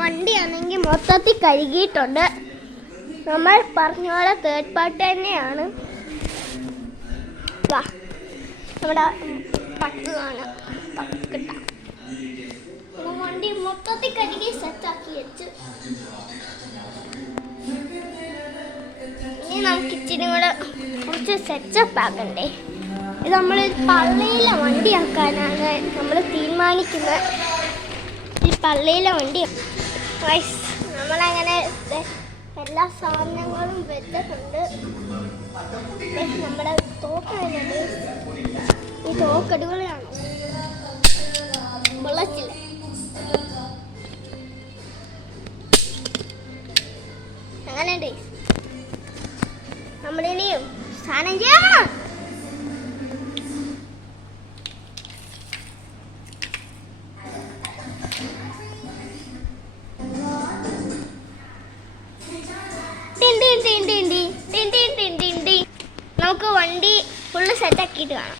വണ്ടിയാണെങ്കിൽ മൊത്തത്തിൽ കഴുകിയിട്ടുണ്ട്. നമ്മൾ പറഞ്ഞ പോലെ തേർഡ് പാർട്ടി തന്നെയാണ്. നമ്മുടെ പക്ക് കാണാം, പക്കിട്ടാം. വണ്ടി മൊത്തത്തിൽ കഴുകി സെറ്റാക്കി വെച്ച് ഇനി നമുക്ക് ഇച്ചിരി കൂടെ കുറച്ച് സെറ്റപ്പ് ആക്കണ്ടേ. ഇത് നമ്മൾ പള്ളിയിലെ വണ്ടിയാക്കാനാണ് നമ്മൾ തീരുമാനിക്കുന്നത്. ഈ പള്ളിയിലെ വണ്ടി നമ്മളങ്ങനെ എല്ലാ സാധനങ്ങളും വെച്ചിട്ടുണ്ട്. നമ്മുടെ തോക്കടികളാണ്, ഈ തോക്കടികളാണ് വെള്ളത്തില്ല. അങ്ങനെ നമ്മളിനിയും സ്നാനം ചെയ്യണം. നമുക്ക് വണ്ടി ഫുള്ള് സെറ്റാക്കിയിട്ട് കാണാം.